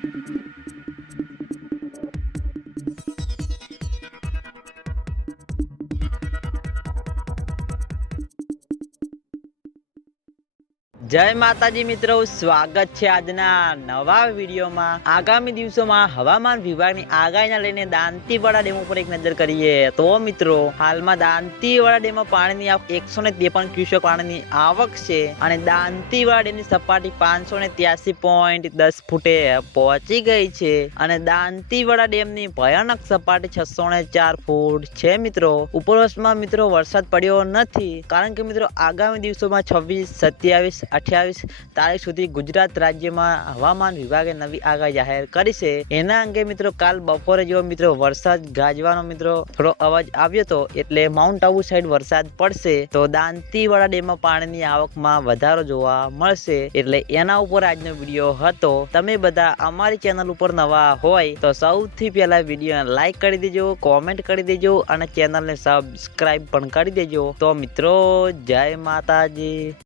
Thank you. જય માતાજી મિત્રો, સ્વાગત છે આજના નવા વિડીયોમાં. આગામી દિવસોમાં હવામાન વિભાગની આગાહીના લઈને દાંતીવાડા ડેમ ઉપર એક નજર કરીએ તો મિત્રો, હાલમાં દાંતીવાડા ડેમમાં પાણીની આવક એકસો ને ત્રેપન ક્યુસેક પાણીની આવક છે અને દાંતીવાડા ડેમની સપાટી પાંચસો ને ત્યાસી પોઈન્ટ દસ ફૂટે પહોંચી ગઈ છે અને દાંતીવાડા ડેમની ભયાનક સપાટી છસો ને ચાર ફૂટ છે મિત્રો. ઉપરવાસમાં મિત્રો વરસાદ પડ્યો નથી. કારણ કે મિત્રો, આગામી દિવસોમાં છવ્વીસ, સત્યાવીસ અઠ્યાવીસ તારીખ સુધી ગુજરાત રાજ્યમાં હવામાન વિભાગે નવી આગાહી જાહેર કરી છે. એના અંગે મિત્રો કાલ બપોરે જેવો મિત્રો વરસાદ ગાજવાનો મિત્રો થોડો અવાજ આવ્યો હતો એટલે માઉન્ટ આબુ સાઈડ વરસાદ પડશે તો દાંતીવાડા ડેમમાં પાણીની આવકમાં વધારો જોવા મળશે. એટલે એના ઉપર આજનો વીડિયો હતો. તમે બધા અમારી ચેનલ ઉપર નવા હોય તો સૌથી પહેલા વિડીયોને લાઈક કરી દેજો, કોમેન્ટ કરી દેજો અને ચેનલને સબસ્ક્રાઇબ પણ કરી દેજો. તો મિત્રો, જય માતાજી.